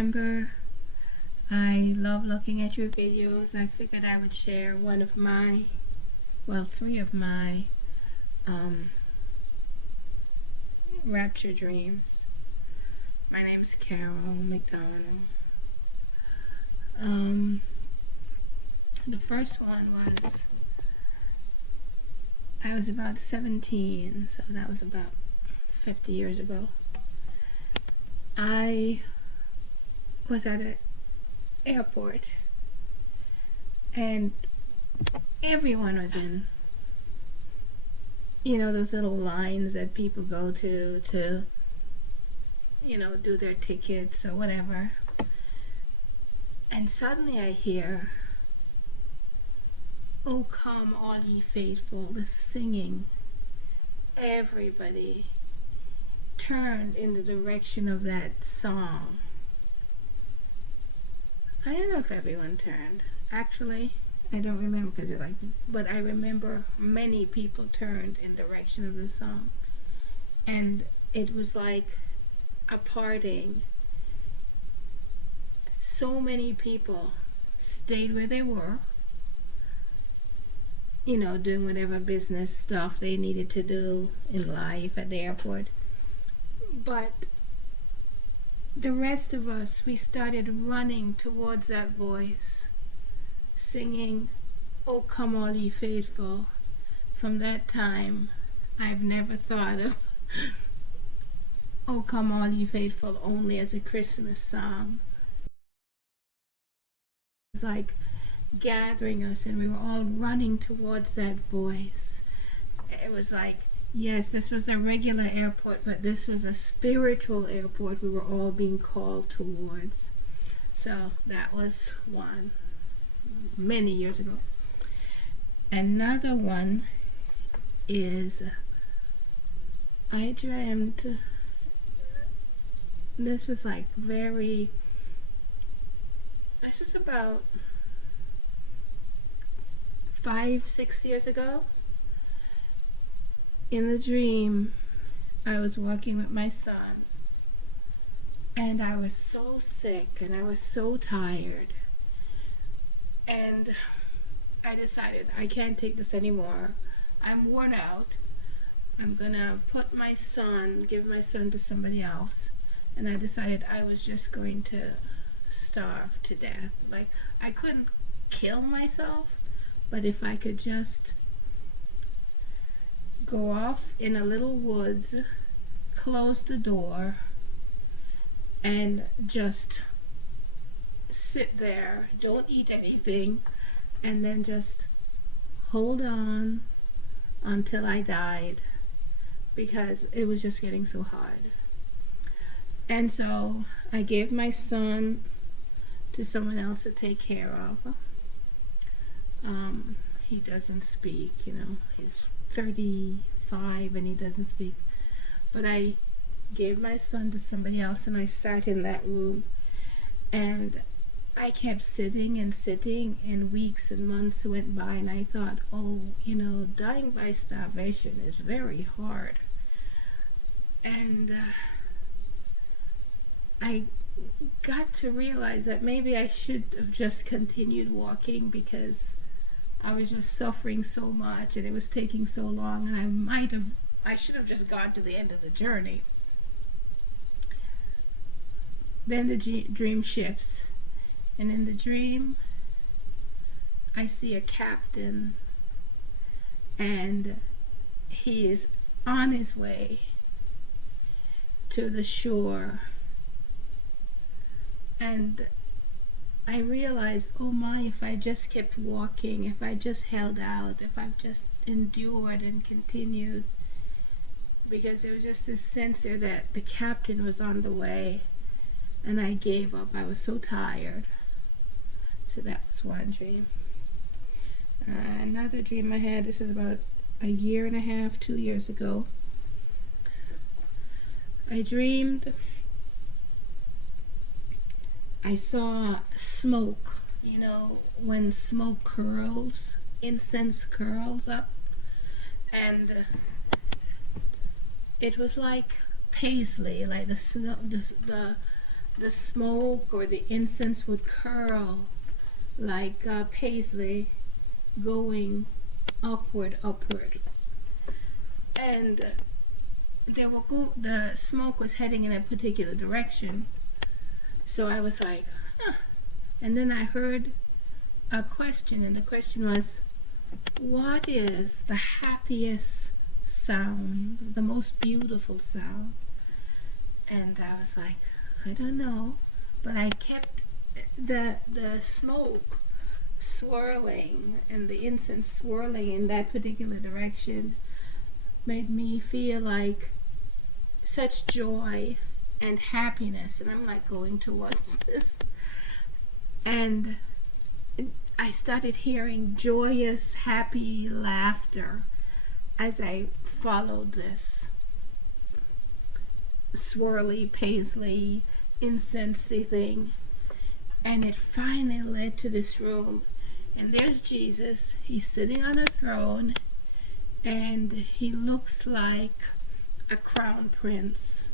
Remember, I love looking at your videos. I figured I would share three of my rapture dreams. My name's Carol McDonald. The first one was, I was about 17, so that was about 50 years ago. I was at an airport and everyone was in, those little lines that people go to do their tickets or whatever. And suddenly I hear, "Oh come all ye faithful," the singing. Everybody turned in the direction of that song. I don't know if everyone turned. Actually, I don't remember but I remember many people turned in the direction of the song. And it was like a parting. So many people stayed where they were, doing whatever business stuff they needed to do in life at the airport. But the rest of us, we started running towards that voice, singing, "Oh come all ye faithful." From that time, I've never thought of "Oh come all ye faithful" only as a Christmas song. It was like gathering us, and we were all running towards that voice. It was like, yes, this was a regular airport, but this was a spiritual airport we were all being called towards. So that was one, many years ago. Another one is, I dreamed, this was about 5-6 years ago. In the dream, I was walking with my son, and I was so sick and I was so tired, and I decided I can't take this anymore. I'm worn out. I'm gonna give my son to somebody else. And I decided I was just going to starve to death. Like, I couldn't kill myself, but if I could just go off in a little woods, close the door, and just sit there, don't eat anything, and then just hold on until I died, because it was just getting so hard. And so I gave my son to someone else to take care of. He doesn't speak, he's 35 and he doesn't speak. But I gave my son to somebody else, and I sat in that room, and I kept sitting, and weeks and months went by, and I thought, dying by starvation is very hard. And I got to realize that maybe I should have just continued walking, because I was just suffering so much and it was taking so long, and I should have just gone to the end of the journey. Then the dream shifts, and in the dream I see a captain, and he is on his way to the shore. And I realized, oh my, if I just kept walking, if I just held out, if I just endured and continued, because there was just this sense there that the captain was on the way, and I gave up. I was so tired. So that was one dream. Another dream I had, this was about 1.5 years, 2 years ago. I dreamed I saw smoke, when smoke curls, incense curls up, and it was like paisley, like the the smoke or the incense would curl like paisley going upward. And the smoke was heading in a particular direction. So I was like, huh. And then I heard a question, and the question was, what is the happiest sound, the most beautiful sound? And I was like, I don't know. But I kept the smoke swirling and the incense swirling in that particular direction made me feel like such joy and happiness. And I'm like, going towards this. And I started hearing joyous, happy laughter as I followed this swirly, paisley, incensey thing. And it finally led to this room. And there's Jesus. He's sitting on a throne. And he looks like a crown prince.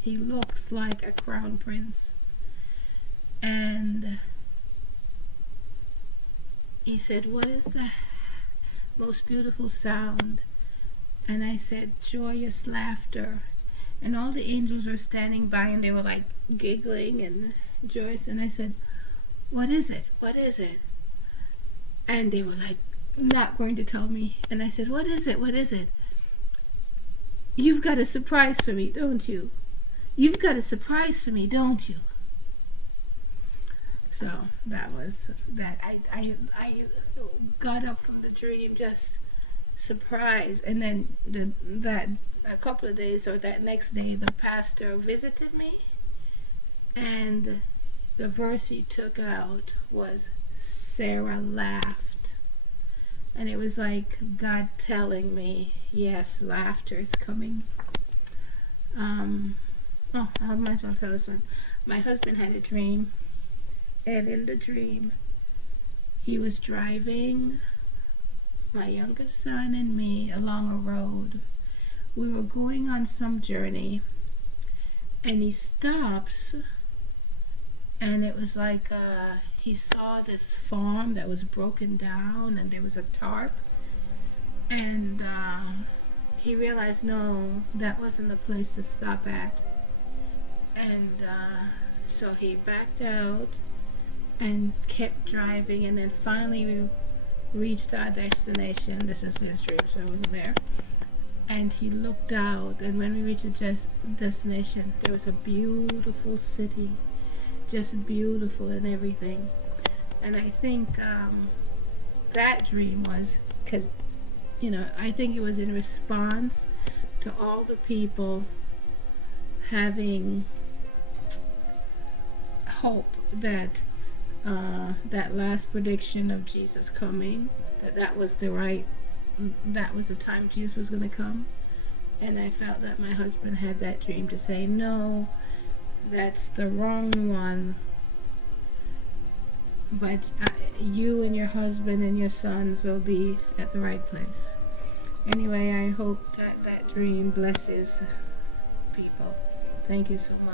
He looks like a crown prince. And he said, what is the most beautiful sound? And I said, joyous laughter. And all the angels were standing by, and they were like giggling and joyous. And I said, what is it? What is it? And they were like, not going to tell me. And I said, what is it? What is it? You've got a surprise for me, don't you? You've got a surprise for me, don't you? So that was that. I got up from the dream just surprised. And then that a couple of days, or that next day, the pastor visited me. And the verse he took out was, Sarah laughed. And it was like God telling me, yes, laughter is coming. I might as well tell this one. My husband had a dream. And in the dream, he was driving my youngest son and me along a road. We were going on some journey. And he stops. And it was like he saw this farm that was broken down, and there was a tarp. And he realized, no, that wasn't the place to stop at. And so he backed out and kept driving. And then finally we reached our destination. This is his dream, so I wasn't there. And he looked out, and when we reached the destination, there was a beautiful city. Just beautiful and everything. And I think that dream was because, I think it was in response to all the people having hope that that last prediction of Jesus coming, that was the time Jesus was going to come. And I felt that my husband had that dream to say, no, that's the wrong one. But you and your husband and your sons will be at the right place. Anyway, I hope that dream blesses people. Thank you so much.